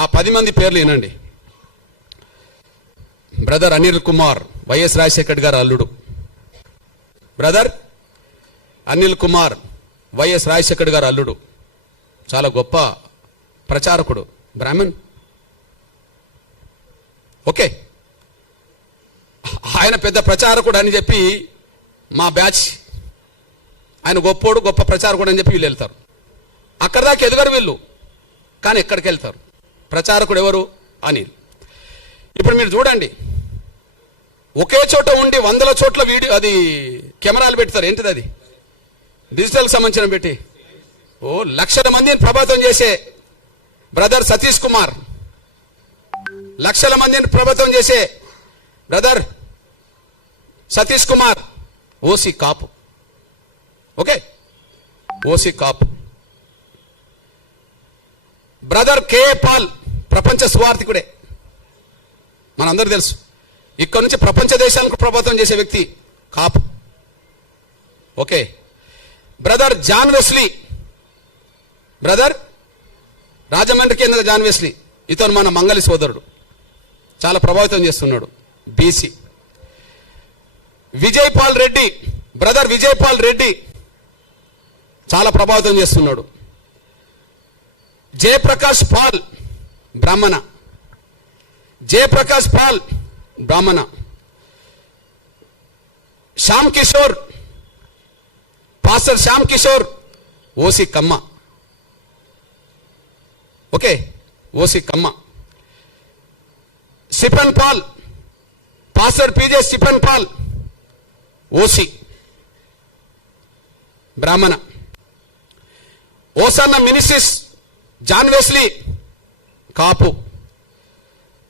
ఆ 10 మంది పేర్లు వినండి. బ్రదర్ అనిల్ కుమార్, వైఎస్ రాజశేఖర్ గారు అల్లుడు. బ్రదర్ అనిల్ కుమార్, వైఎస్ రాజశేఖర్ గారు అల్లుడు. చాలా గొప్ప ప్రచారకుడు, బ్రాహ్మణ్. ఓకే, ఆయన పెద్ద ప్రచారకుడు అని చెప్పి మా బ్యాచ్, ఆయన గొప్పోడు, గొప్ప ప్రచారకుడు అని చెప్పి వీళ్ళు వెళ్తారు. అక్కడ దాకా ఎదుగరు వీళ్ళు, కానీ ఎక్కడికి వెళ్తారు? ప్రచారకుడు ఎవరు? అనిల్. ఇప్పుడు మీరు చూడండి, ఒకే చోట ఉండి 100 చోట్ల వీడియో, అది కెమెరాలు పెడతారు. ఏంటిది అది? డిజిటల్ సంబంధించిన పెట్టి లక్షల మందిని ప్రభావితం చేసే బ్రదర్ సతీష్ కుమార్, లక్షల మందిని ప్రభావితం చేసే బ్రదర్ సతీష్ కుమార్, ఓసీ కాపు. ఓకే, ఓసీ కాపు. బ్రదర్ కే పాల్, ప్రపంచ సువార్థికుడే, మనందరూ తెలుసు. ఇక్కడ నుంచి ప్రపంచ దేశాలకు ప్రభావితం చేసే వ్యక్తి, Kapu. Okay, brother John Wesley, brother రాజమండ్రికి చెందిన జాన్ వెస్లీ, ఇతను మన మంగళి సోదరుడు, చాలా ప్రభావితం చేస్తున్నాడు, BC. Vijay Paul Reddy, brother Vijay Paul Reddy, చాలా ప్రభావితం చేస్తున్నాడు. జయప్రకాష్ పాల్, బ్రాహ్మణ. జయప్రకాష్ పాల్, బ్రాహ్మణ. Shyam Kishore, pastor Shyam Kishore, OC Kamma. Okay, OC Kamma. Stephen Paul, pastor PJ Stephen Paul, OC, బ్రాహ్మణ. Hosanna ministries John Wesley, Kapu.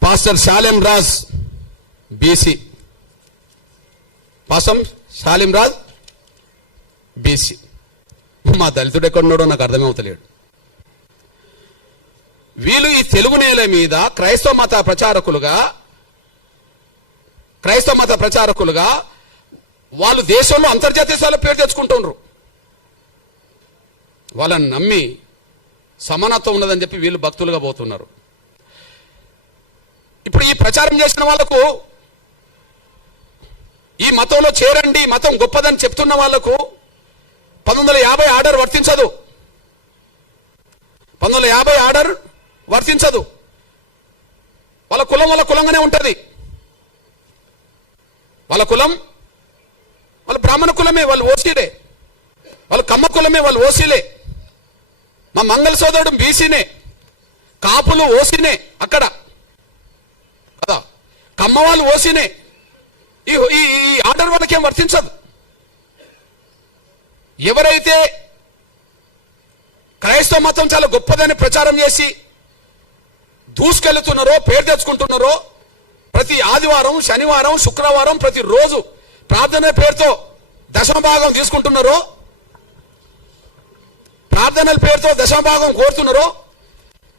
Pastor Shalem Raj, BC. Pastor Shalem Raj, BC. మా దళితుడు ఎక్కడున్నాడో నాకు అర్థమే అవుతలేడు. వీళ్ళు ఈ తెలుగు నేల మీద క్రైస్తవ మత ప్రచారకులుగా వాళ్ళు దేశంలో అంతర్జాతీయ స్థాయిలో పేరు తెచ్చుకుంటున్నారు. వాళ్ళని నమ్మి సమానత్వం ఉన్నదని చెప్పి వీళ్ళు భక్తులుగా పోతున్నారు. ఇప్పుడు ఈ ప్రచారం చేసిన వాళ్లకు, ఈ మతంలో చేరండి, మతం గొప్పదని చెప్తున్న వాళ్లకు 1950 ఆర్డర్ వర్తించదు. 1950 ఆర్డర్ వర్తించదు. వాళ్ళ కులం వాళ్ళ కులంగానే ఉంటుంది. వాళ్ళ కులం వాళ్ళ బ్రాహ్మణ కులమే, వాళ్ళు ఓసీలే. వాళ్ళు కమ్మ కులమే, వాళ్ళు ఓసీలే. మా మంగళ సోదరుడు బీసీనే, కాపులు ఓసీనే అక్కడ కదా, కమ్మ వాళ్ళు ఓసీనే. ఈ ఆర్డర్ వాళ్ళకేం వర్తించదు. ఎవరైతే క్రైస్తవ మతం చాలా గొప్పదని ప్రచారం చేసి దూసుకెళ్తున్నారో, పేరు తెచ్చుకుంటున్నారో, ప్రతి ఆదివారం, శనివారం, శుక్రవారం ప్రతిరోజు ప్రార్థన పేరుతో దశమభాగం తీసుకుంటున్నారో, ప్రార్థనల పేరుతో దశమభాగం కోరుతున్నారో,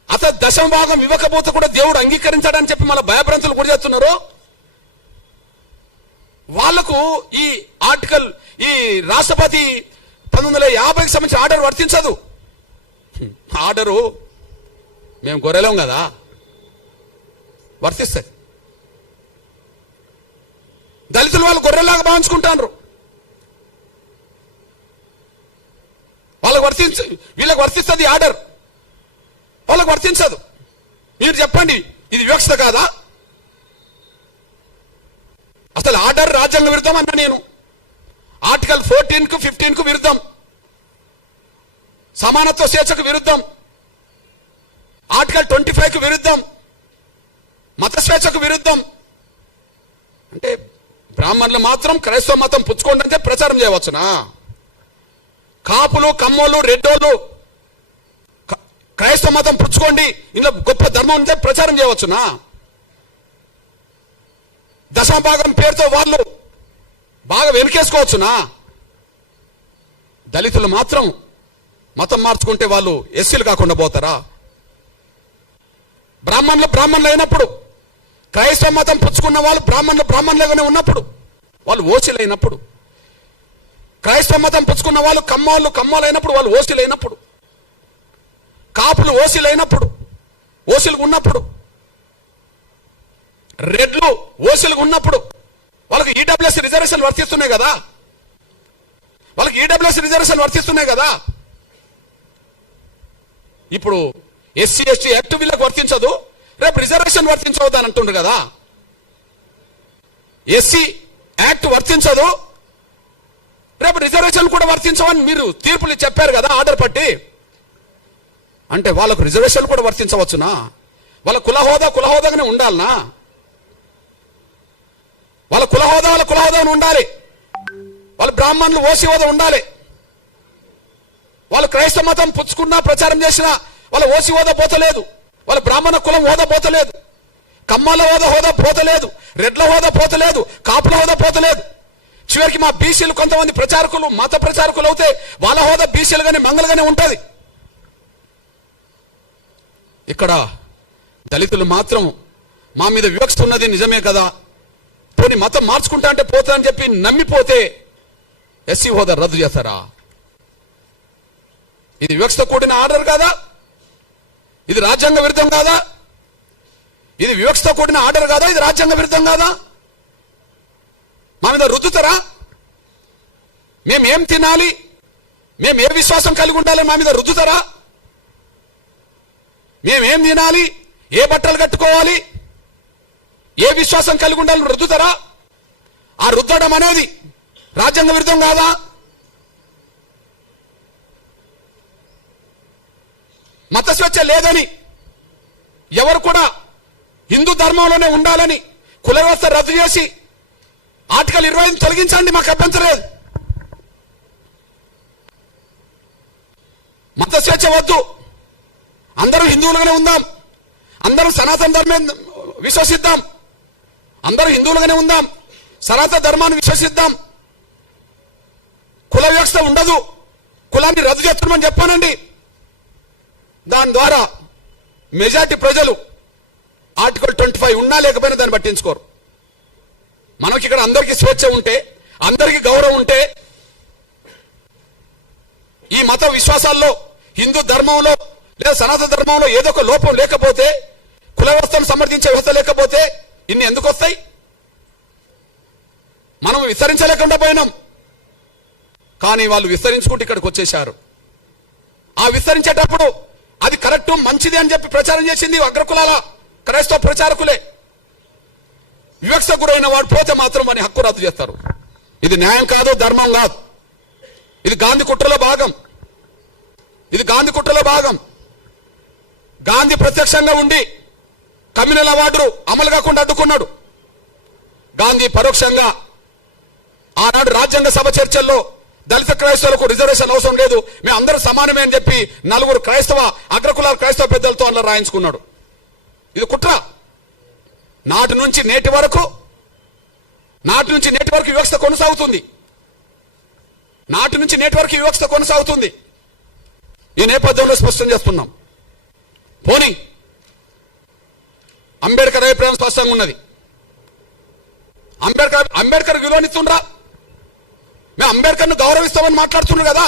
అతను దశమభాగం ఇవ్వకపోతే కూడా దేవుడు అంగీకరించాడని చెప్పి మళ్ళీ భయభ్రాంతులు గురి చేస్తున్నారో, వాళ్లకు ఈ ఆర్టికల్, ఈ రాష్ట్రపతి 1950కి సంబంధించిన ఆర్డర్ వర్తించదు. ఆర్డరు మేము గొర్రెలం కదా, వర్తిస్తాయి. దళితులు వాళ్ళు గొర్రెలాగా భావించుకుంటారు. వీళ్ళకి వర్తిస్తుంది ఆర్డర్, వాళ్ళకి వర్తించదు. మీరు చెప్పండి, ఇది వివక్షత కాదా? అసలు ఆర్డర్ రాజ్యాంగ విరుద్ధం అన్న నేను. ఆర్టికల్ 14కు 15కు విరుద్ధం, సమానత్వ స్వేచ్ఛకు విరుద్ధం, ఆర్టికల్ 25కు విరుద్ధం, మత స్వేచ్ఛకు విరుద్ధం. అంటే బ్రాహ్మణులు మాత్రం క్రైస్తవ మతం పుచ్చుకోండి అంటే ప్రచారం చేయవచ్చునా? కాపులు, కమ్మోళ్ళు, రెడ్డోళ్ళు క్రైస్తవ మతం పుచ్చుకోండి, ఇందులో గొప్ప ధర్మం ఉంటే ప్రచారం చేయవచ్చునా? దశమభాగం పేరుతో వాళ్ళు బాగా వెనుకేసుకోవచ్చునా? దళితులు మాత్రం మతం మార్చుకుంటే వాళ్ళు ఎస్సీలు కాకుండా పోతారా? బ్రాహ్మణులు అయినప్పుడు, క్రైస్తవ మతం పుచ్చుకున్న వాళ్ళు బ్రాహ్మణులుగానే ఉన్నప్పుడు, వాళ్ళు ఓసీలు అయినప్పుడు, క్రైస్తవ మతం పుచ్చుకున్న వాళ్ళు కమ్మోళ్ళు అయినప్పుడు, వాళ్ళు ఓసీలు అయినప్పుడు, కాపులు ఓసీలు అయినప్పుడు, ఓసీలకు ఉన్నప్పుడు, రెడ్లు ఓసీలకు ఉన్నప్పుడు వాళ్ళకి ఈడబ్ల్యూఎస్ రిజర్వేషన్ వర్తిస్తున్నాయి కదా, వాళ్ళకి ఈడబ్ల్యూఎస్ రిజర్వేషన్ వర్తిస్తున్నాయి కదా. ఇప్పుడు ఎస్సీ ఎస్టీ యాక్ట్ వీళ్ళకి వర్తించదు, రేపు రిజర్వేషన్ వర్తించవద్దు అని అంటుండ్రు కదా. ఎస్సీ యాక్ట్ వర్తించదు, రేపు రిజర్వేషన్ కూడా వర్తించవని మీరు తీర్పులు చెప్పారు కదా ఆర్డర్ పట్టి. అంటే వాళ్ళకు రిజర్వేషన్ కూడా వర్తించవచ్చునా? వాళ్ళ కులహోదాగానే ఉండాలనా? వాళ్ళ కులహోదాగానే ఉండాలి. వాళ్ళ బ్రాహ్మణులు ఓసీ హోదా ఉండాలి. వాళ్ళు క్రైస్తవ మతం పుచ్చుకున్నా ప్రచారం చేసినా వాళ్ళ ఓసీ హోదా పోతలేదు, వాళ్ళ బ్రాహ్మణ కులం హోదా పోతలేదు, కమ్మల హోదా పోతలేదు, రెడ్ల హోదా పోతలేదు, కాపుల హోదా పోతలేదు. చివరికి మా బీసీలు కొంతమంది ప్రచారకులు మత ప్రచారకులు అవుతే వాళ్ళ హోదా బీసీలుగానే మంగళగానే ఉంటది. ఇక్కడ దళితులు మాత్రం మా మీద వివక్ష ఉన్నది నిజమే కదా, పోనీ మతం మార్చుకుంటా అంటే పోతా అని చెప్పి నమ్మిపోతే ఎస్సీ హోదా రద్దు చేస్తారా? ఇది వివక్షతో కూడిన ఆర్డర్ కాదా? ఇది రాజ్యాంగ విరుద్ధం కాదా? ఇది వివక్షతో కూడిన ఆర్డర్ కాదా? ఇది రాజ్యాంగ విరుద్ధం కాదా? మా మీద రుద్దుతారా? మేమేం తినాలి, మేము ఏ విశ్వాసం కలిగి ఉండాలి మా మీద రుద్దుతారా? మేమేం తినాలి, ఏ బట్టలు కట్టుకోవాలి, ఏ విశ్వాసం కలిగి ఉండాలని రుద్దుతారా? ఆ రుద్దడం అనేది రాజ్యాంగ విరుద్ధం కాదా? మత స్వేచ్ఛ లేదని, ఎవరు కూడా హిందూ ధర్మంలోనే ఉండాలని కుల వ్యవస్థ రద్దు చేసి ఆర్టికల్ 25 తొలగించండి, మాకు అభ్యంతరం లేదు. మత స్వేచ్ఛ వద్దు, అందరూ హిందువులుగానే ఉందాం, అందరూ సనాతన ధర్మాన్ని విశ్వసిద్దాం, అందరూ హిందువులుగానే ఉందాం, సనాతన ధర్మాన్ని విశ్వసిద్దాం. కుల వ్యవస్థ ఉండదు, కులాన్ని రద్దు చేస్తున్నామని చెప్పానండి. దాని ద్వారా మెజార్టీ ప్రజలు ఆర్టికల్ 25 ఉన్నా లేకపోయినా దాన్ని పట్టించుకోరు. మనకి ఇక్కడ అందరికీ స్వేచ్ఛ ఉంటే, అందరికీ గౌరవం ఉంటే, ఈ మత విశ్వాసాల్లో హిందూ ధర్మంలో లేదా సనాతన ధర్మంలో ఏదో ఒక లోపం లేకపోతే, కుల వ్యవస్థను సమర్థించే వ్యవస్థ లేకపోతే ఇన్ని ఎందుకు వస్తాయి? మనం విస్తరించలేకుండా పోయినాం, కానీ వాళ్ళు విస్తరించుకుంటూ ఇక్కడికి వచ్చేశారు. ఆ విస్తరించేటప్పుడు అది కరెక్ట్ మంచిది అని చెప్పి ప్రచారం చేసింది అగ్రకులాల క్రైస్తవ ప్రచారకులే. వివక్ష గురైన వాడు పోతే మాత్రం వాని హక్కు రద్దు చేస్తారు. ఇది న్యాయం కాదు, ధర్మం కాదు. ఇది గాంధీ కుట్రలో భాగం, ఇది గాంధీ కుట్రలో భాగం. గాంధీ ప్రత్యక్షంగా ఉండి కమ్యూనల్ అవార్డు అమలు కాకుండా అడ్డుకున్నాడు. గాంధీ పరోక్షంగా ఆనాడు రాజ్యాంగ సభ చర్చల్లో దళిత క్రైస్తవులకు రిజర్వేషన్ అవసరం లేదు, మేము అందరూ సమానమే అని చెప్పి 4 క్రైస్తవ అగ్రకులాల క్రైస్తవ పెద్దలతో అందులో రాయించుకున్నాడు. ఇది కుట్ర. నాటి నుంచి నేటి వరకు వివక్ష కొనసాగుతుంది. నాటి నుంచి నేటి వరకు వివక్ష కొనసాగుతుంది. ఈ నేపథ్యంలో స్పష్టం చేస్తున్నాం. పోనీ అంబేద్కర్ అభిప్రాయం స్పష్టంగా ఉన్నది. అంబేద్కర్ విలువనిస్తుండ్రా? మేము అంబేద్కర్ను గౌరవిస్తామని మాట్లాడుతున్నారు కదా.